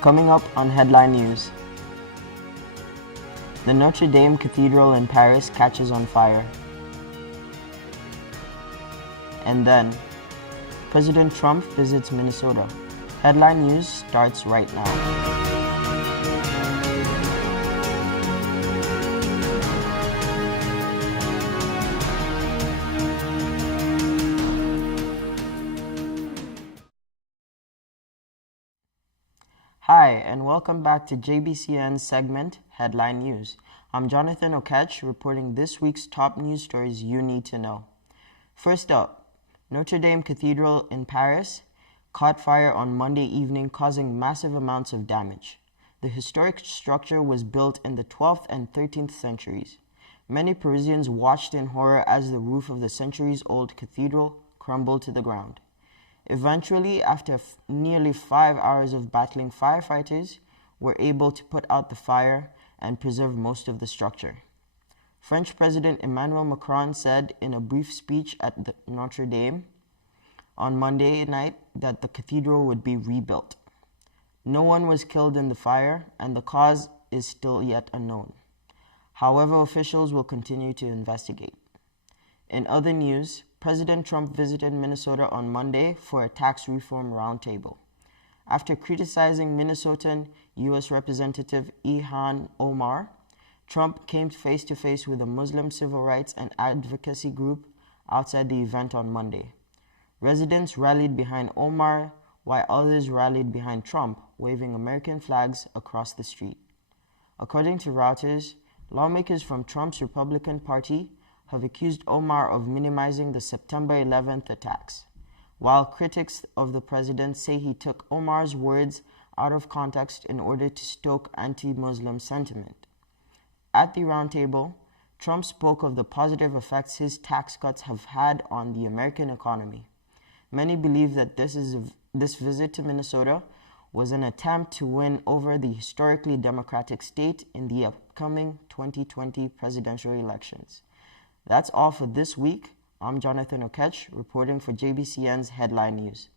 Coming up on Headline News, the Notre Dame Cathedral in Paris catches on fire. And then, President Trump visits Minnesota. Headline News starts right now. Hi, and welcome back to JBCN's segment, Headline News. I'm Jonathan Okech, reporting this week's top news stories you need to know. First up, Notre Dame Cathedral in Paris caught fire on Monday evening, causing massive amounts of damage. The historic structure was built in the 12th and 13th centuries. Many Parisians watched in horror as the roof of the centuries-old cathedral crumbled to the ground. Eventually, after nearly 5 hours of battling, firefighters were able to put out the fire and preserve most of the structure. French President Emmanuel Macron said in a brief speech at the Notre Dame on Monday night that the cathedral would be rebuilt. No one was killed in the fire, and the cause is still yet unknown. However, officials will continue to investigate. In other news, President Trump visited Minnesota on Monday for a tax reform roundtable. After criticizing Minnesotan U.S. Representative Ilhan Omar, Trump came face-to-face with a Muslim civil rights and advocacy group outside the event on Monday. Residents rallied behind Omar, while others rallied behind Trump, waving American flags across the street. According to Reuters, lawmakers from Trump's Republican Party have accused Omar of minimizing the September 11th attacks, while critics of the president say he took Omar's words out of context in order to stoke anti-Muslim sentiment. At the roundtable, Trump spoke of the positive effects his tax cuts have had on the American economy. Many believe that this visit to Minnesota was an attempt to win over the historically Democratic state in the upcoming 2020 presidential elections. That's all for this week. I'm Jonathan Okech, reporting for JBCN's Headline News.